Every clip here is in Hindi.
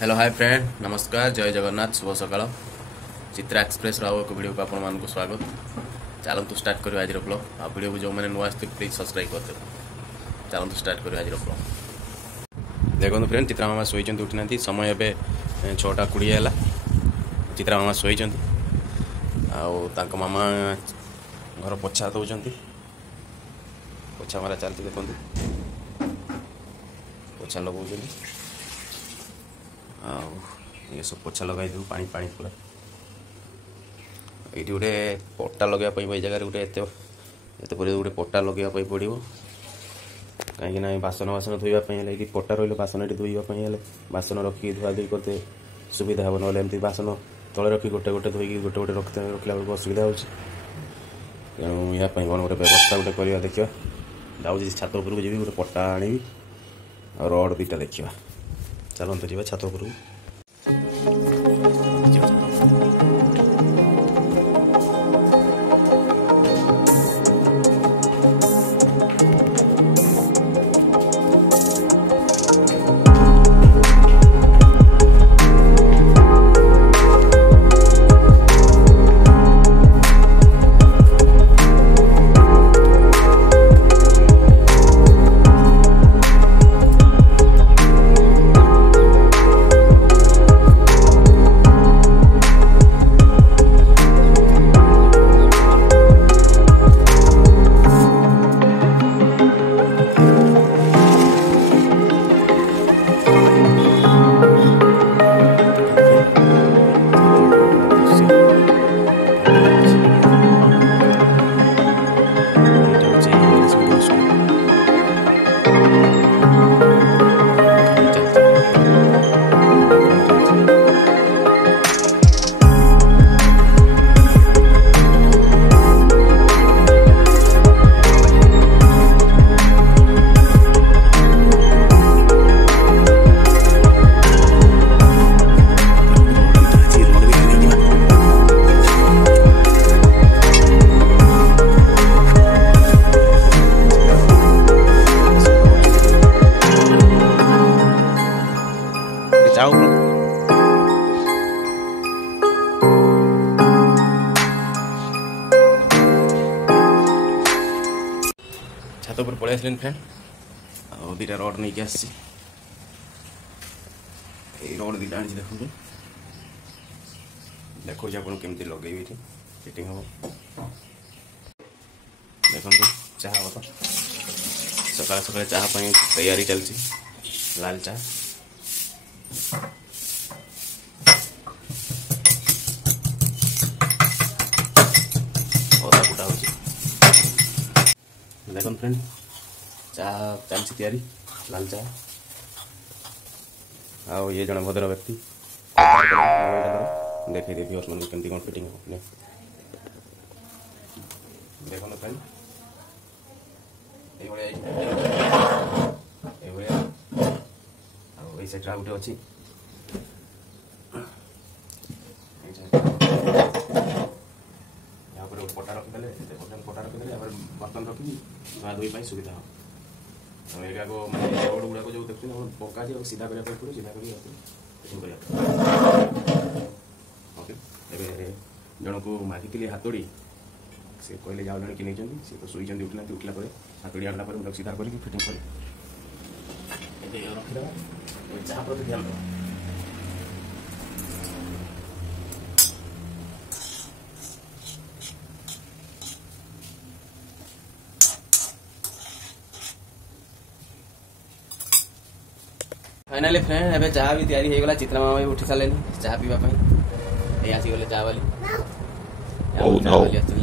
हेलो हाय फ्रेंड, नमस्कार, जय जगन्नाथ, शुभ सकाळ। चित्रा एक्सप्रेस राव एक वीडियो को आपण मान को स्वागत। चलतु स्टार्ट करियो आज ब्लॉग। आ वीडियो को जो मैंने नुआ आसते प्लीज सब्सक्राइब कर दे। चलतु स्टार्ट करियो आज ब्लॉग। देखो फ्रेंड, चित्रा मामा सोई उठी ना समय ए 6:20 है। चित्रा मामा सोई मामा घर पोछा दौरान पोछा मारा चलती देखो पोछा लगा ये सब पोछा लगे पानी पानी पूरा ये गोटे पट्टा लगे ये जगह गोटे एत गोटे पट्टा लगे पड़ो कहीं बासन बासन धोवाई पट्टा रही बासन ये धोवाई बासन रखी धुआ धुई करते सुविधा हम ना एमती बासन तले रखी गोटे गोटे धोई गोटे गोटे रखला बेलू असुविधा हो तेणु या कौन गोटे व्यवस्था गोटे करवा देखा जाऊँगी छात उपरକୁ जी गोटे पट्टा आनी और रड दुईटा देखा चलते जी छात उपरକୁ। छात पर पलि आसले फ्रेंड आ दीटा रड नहीं आसी रड दीटा आनी देखो देखो आप केमती लगे फिटिंग हम देखो चाह हम तो सकाल सकाल चाह तैयारी चलती लाल चाह देखो फ्रेंड चाह चलती तैयारी लाल चाह आओ ये जन भद्र व्यक्ति देखे देवी और मन केमती कौन फिटिंग हो देखो ना फ्रेंड ये सेट गोटे अच्छी पटा रखिदे पटा रखिदे बर्तन रखी धुआ धुई सुविधा हो तो ये रोड गुड़ाक जो देखते पका जी सीधा करने पड़े सीधा ओके जन को मागिली हाथोड़ी से कहले जाओ जन कि सी तो शुई उठना उठला हाथोड़ी आनला सीधा करके फिटिंग कर रखीदा चाह प्रति ध्यान देवा। फाइनाली फ्रेंड एबे चाह भी तैयारी हो गला। चित्रा मामा भी उठी सारे चाह पीवा ये आसी गले चाह वाली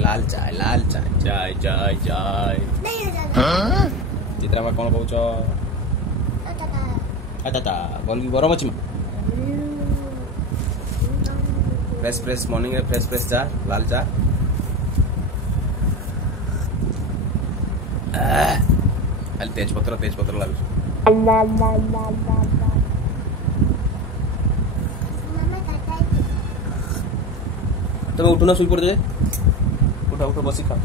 लाल चाय चाय चाय चाय। चित्रा मामा कौन कहूच बोल गरम अच्छी fresh fresh morning fresh fresh चाह लाल चाह तेजपत्र लागू तुम उठुना शुई पड़े उठा उठ बस खाओ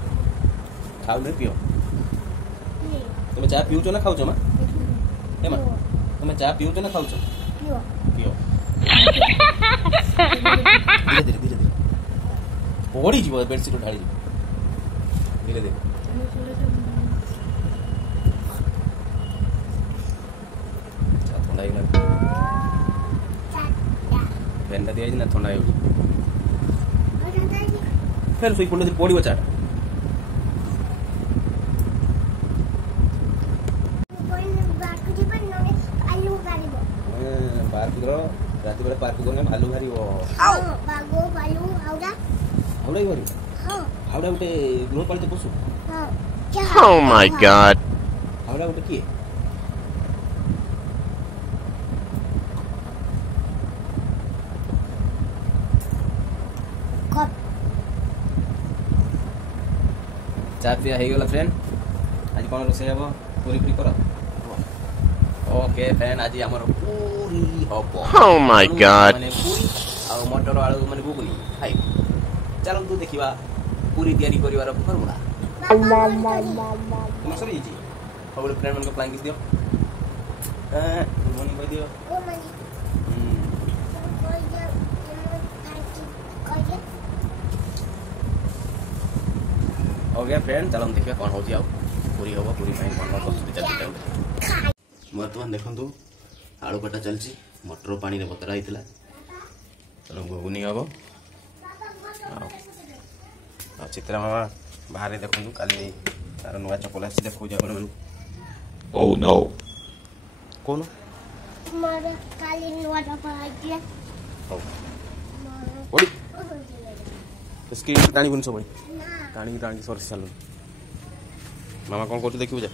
खाओ नहीं पियो तुम चाह पीऊच ना खाऊ माँ तुम चाह पीऊच ना खाऊ पियो धीरे धीरे पड़ी जीव बेडसीट ढाली धीरे धीरे थंडा फैन दिया ना थंडा फिर सुई पड़े पड़ो चाट पार्क रात बेले पार्क गने भालू भारी हावड़ा गोटे गृहपालित पशु Oh my god. हावड़ा गोटे किए चा पिया हो गला फ्रेंड आज कौन रोसे हम पूरी पूरी कर ओके फ्रेंड आज हमर पूरी हबो Oh my god. माने पूरी आ मटर आलू माने गुगुनी हाय चलो तू देखिबा पूरी तैयारी करिवार फॉर्मूला तुम सरी जी और फ्रेंड मन को प्लान किस दियो मनी कह दियो ओके फ्रेंड चलो देखिए कौन होची आ पूरी होबो पूरी फाइन कौन प्रस्तुति चलती वर्तमान देखंतु आलू कटा चलची मटर पानी रे बतरा हितला चलो गुगुनी हबो आ चित्रा मामा बाहर देखंतु काली तार नुआ चपल आसी देखौ जगण मन Oh no. कोन मारे काली नुआ चपल आइए हो ओडी स्क्रीन टाणी बुन सब टाणी टाणी सर साल मामा कौन करतु देखिबु जा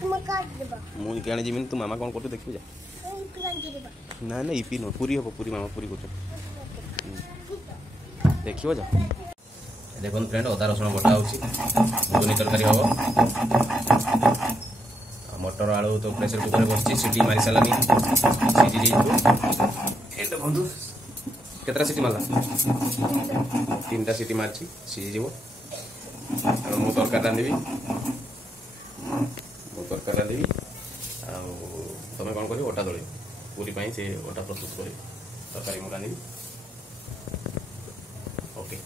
तुम काट देबा मु केने जिमिन तू मामा कौन करतु देखिबु जा ना ना इपी न पूरी हो पूरी मामा पूरी करछ देखिबो जा देखो फ्रेंड अदा रसुण बटा होची घुगनी तरकारी हबो मटर आलू तो प्रेशर कुकर बसची सीटी मारी सालानी सीजी जेइतो एटा बंधु केतरा सीटी मारला तीनटा सीटी मारची सीजी जीवो और मु तरकारी रांधीबी तमें कौन कर अटा दल पूरी पाई से अटा प्रस्तुत कर तरकारी मु रांधीबी ओके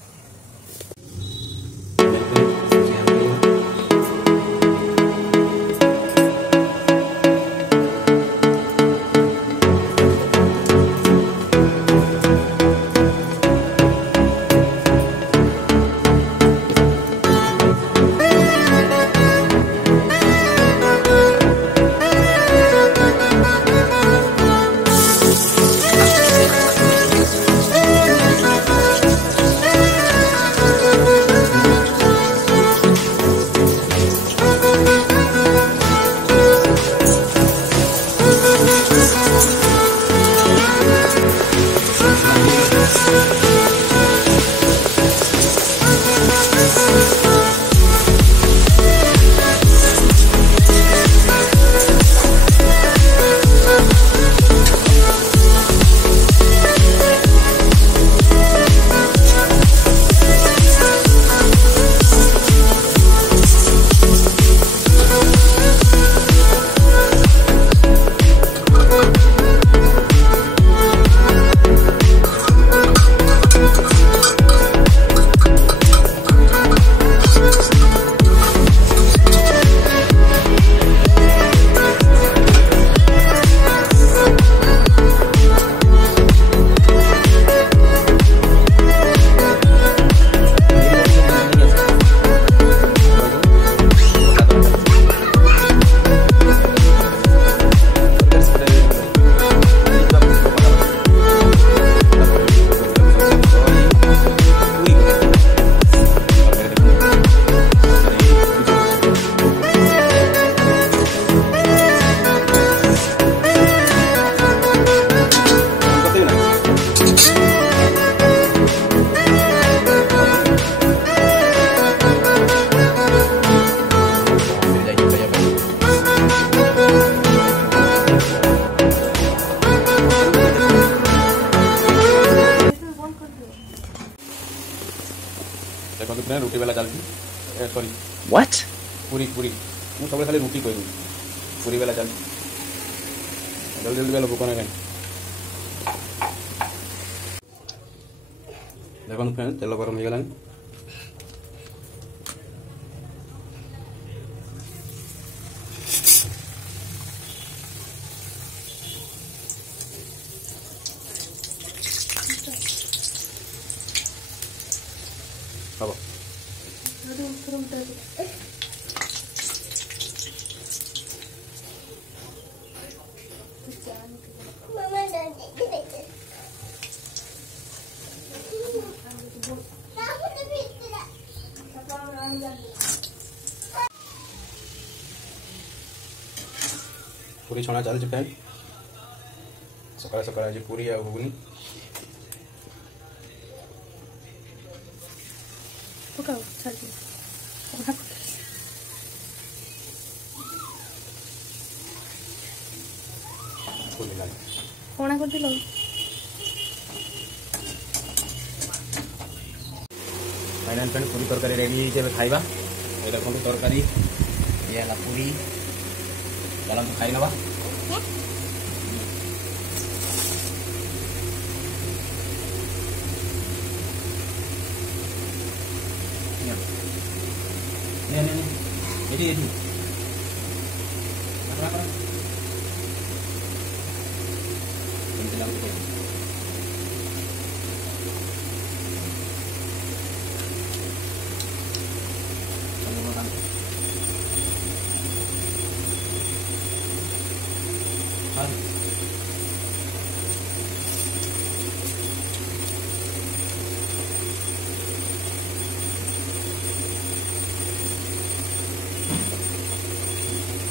रुटी वाला चलती सॉरी What? पूरी पूरी मु सब खाली रुटी कहूँ पूरी वाला चलती जल्दी जल्दी वाला भूक ना कहीं देखो फ्रेंड तेल गरम हो गलानी अब Mama nanti kita. Kamu tapi tidak. पूरी छणा चलती फ्रेंड सकाल सकाल आज पूरी आ घुगनी पकाओ छाड़ी कोना कर दिलो फाइनल फ्रेंड पूरी तरकारी रेडी है खाइबा ये देखो तरकारी ये है पूरी चलो खाई नवा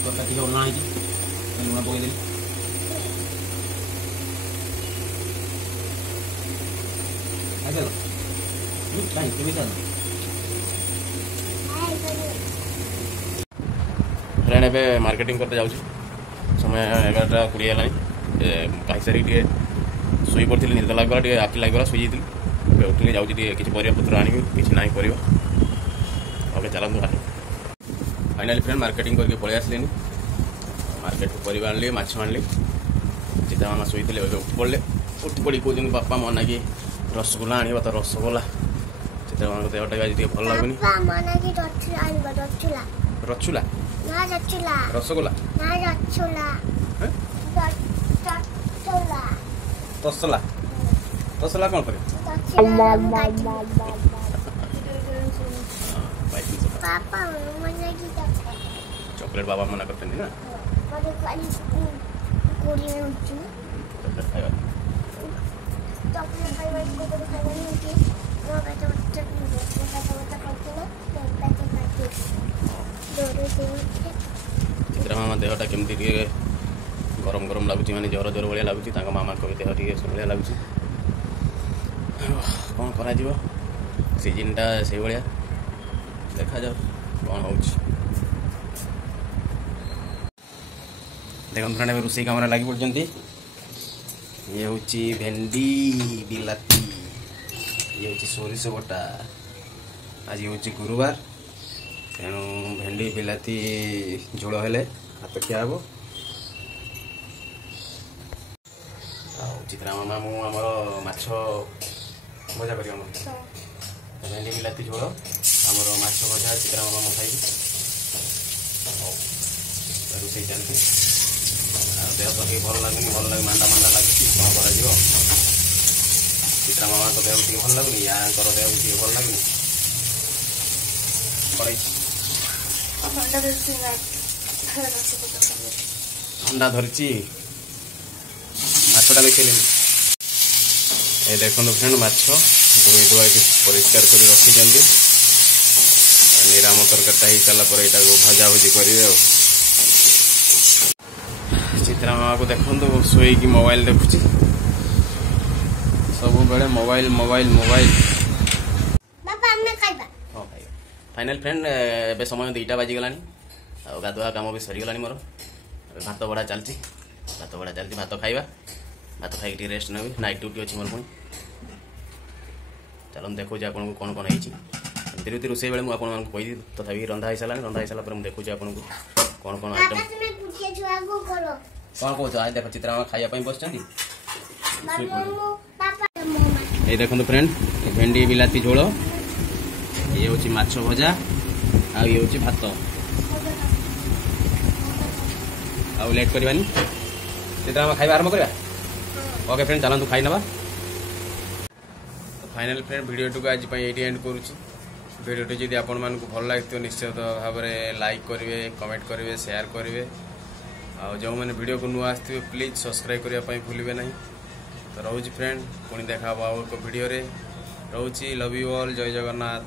तरकारी ओल्ला लुण पकईदेली खाइदेल कहीं फ्रेंड ए मार्केटिंग करते जाऊँ समय 11:20 है खाई सारी शुई पड़ी निद लगला आखि लगला शुई जाती उठिक जाऊँ किसी परिवापत्र आनी किसी ना पर ओके चलते फाइनाली फ्रेंड मार्केटिंग करके पलि आसली मार्केट को परिवा आनली माछ आनली सीता मामा शुई थे उठी पड़े उठी पड़ी कहते बापा मन कि रसगोला आने तो रसगोला सीता मामा देहटा आज भल लगुनि रसुला रसगोला तसला तसला कौन करे चॉकलेट बाबा मना करते नहीं ना चित्रा मामा देहटा केमती गरम गरम लगुच माने ज्वर ज्वर भाया लगुच मामा को देह टे भाया लगुच कौन करा सीजनटा से भाया देखा जाओ कौन हो देखो फ्रेंड रोसे कम लगी पड़ते ये हूँ भेंडी बिलाती ये हूँ सोरिष बटा आज हूँ गुरुवार तेणु भेंडी बिलाती झोल हेले हाथ खिया हम चित्रा मामा मुझर माछ भजा कर भेंडी बिलाती झोल आमर माछ भजा चित्रा मामा मैं खाई रोसे चलती देह तो कहीं भल लगुनि भल लगे मांडा मांडा लगे कौन कर चित्रा मामा को देह टी भल लगुनि या देह टी भल लगुनि ठंडा धरी माछटा देखे ये देखो फ्रेंड माछ धोई धुआ परिष्कार कर रखी निराम तरकारीटा हो सारापर यहाँ भजा भुजी करेंगे चित्रा मामा को देखो शोक मोबाइल देखुची सब बेले mobile mobile mobile final friend ए समय 2टा बाजिगला गाधुआ कम भी सरीगला मोर भात बड़ा चलती भात खाइबा भात खाई रेस्ट नेबी नाइट ड्यूटी अच्छी मोर पुणी चलो देखो आपको कौन कौन होती धीरे रोसे बेले मुझे कही तथापि रंधा हो सारा रंधा हो सारा देखुची आपको कौन कौन आइटम कौन कौन आज देख चित्रा खाइबा बस ये देखो फ्रेंड भेंडी बिलाती झोल ये हूँ माछ भजा आ ये हूँ भात आउ लेट करवानी आम खाଇବା आरंभ करा ओके फ्रेंड चलतु खाई नवा फाइनल फ्रेंड वीडियो को आज ये एंड करुच्ची वीडियो जदि आपण मानक भल लगे निश्चित भाव में लाइक करेंगे कमेंट करेंगे शेयर करेंगे आ जो मैंने वीडियो को नुआ आसते प्लीज सब्सक्राइब करने भूलिए ना तो रोची फ्रेंड पुणी देखा एक वीडियो रे रोची लव यू ऑल जय जगन्नाथ।